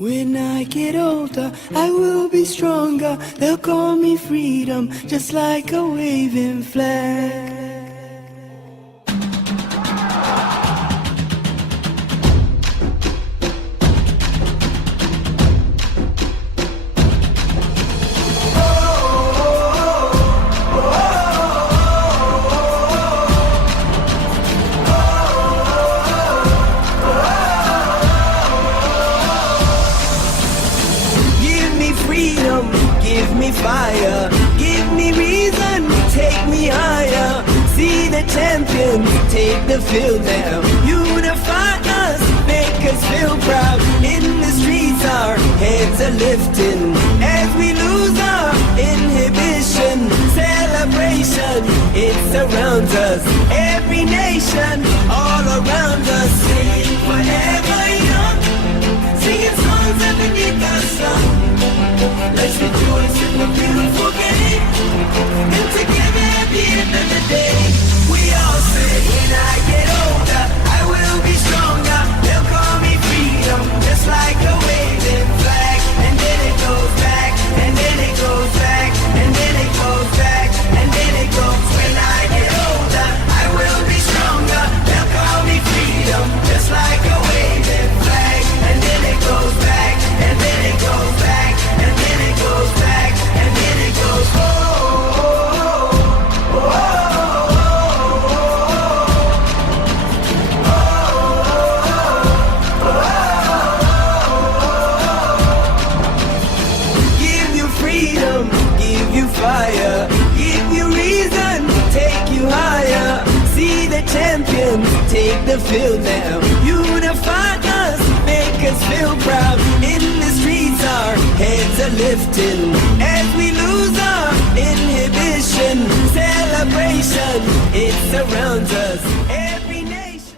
When I get older, I will be stronger. They'll call me freedom, just like a waving flag. Freedom, give me fire, give me reason, take me higher. See the champions, take the field now. Unify us, make us feel proud. In the streets our heads are lifting as we lose our inhibition. Celebration, it surrounds us. Every nation, all around us. Sing forever young, singing songs underneath the sun. Let's rejoice in the beautiful game, and together at the end of the day, we all say, when I get older, I will be stronger. They'll call me freedom, just like a waving flag. And then it goes back, and then it goes back, and then it goes back, and then it goes. When I get older, I will be stronger. They'll call me freedom, just like a waving flag. And then it goes back, and then it goes back, and then it goes back, and then it goes. Oh, oh, oh, give you freedom, give you fire, give you reason, take you higher. See the champions, take the field now. Unify us, make us feel proud. In the streets our heads are lifting as we lose our inhibition. Celebration, it surrounds us.